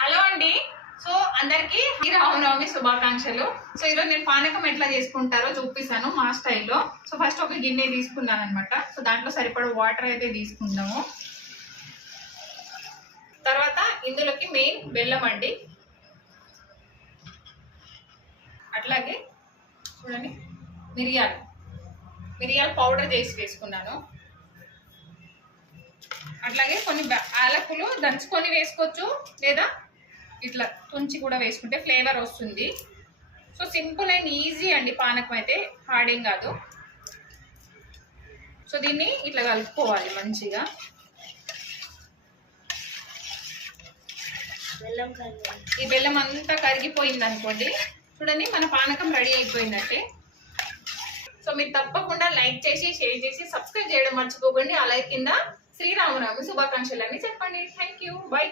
Hello అండి. So అందరికి రామనవమి శుభాకాంక్షలు. సో ఈరోజు నేను పానకం ఎట్లా చేసుకుంటారో చూపిస్తాను మా స్టైల్లో. సో ఫస్ట్ ఒక గిన్నె తీసుకున్నాను అనమాట. సో దాంట్లో సరిపడ వాటర్ అయితే తీసుకుందాము. తర్వాత ఇందులోకి మెయిన్ బెల్లం అండి. అట్లాగే చూడండి మిరియాలు పౌడర్ చేసి వేసుకున్నాను. అట్లాగే కొన్ని యాలకులు దంచుకొని వేసుకోవచ్చు, లేదా ఇట్లా తుంచి కూడా వేసుకుంటే ఫ్లేవర్ వస్తుంది. సో సింపుల్ అండ్ ఈజీ అండి పానకం అయితే, హార్డ్ ఏం కాదు. సో దీన్ని ఇట్లా కలుపుకోవాలి మంచిగా. ఈ బెల్లం అంతా కరిగిపోయింది అనుకోండి, చూడండి మన పానకం రెడీ అయిపోయిందంటే. సో మీరు తప్పకుండా లైక్ చేసి, షేర్ చేసి, సబ్స్క్రైబ్ చేయడం మర్చిపోకండి. అలాగే కింద శ్రీరామనవమి శుభాకాంక్షలు అని చెప్పండి. Thank you, by.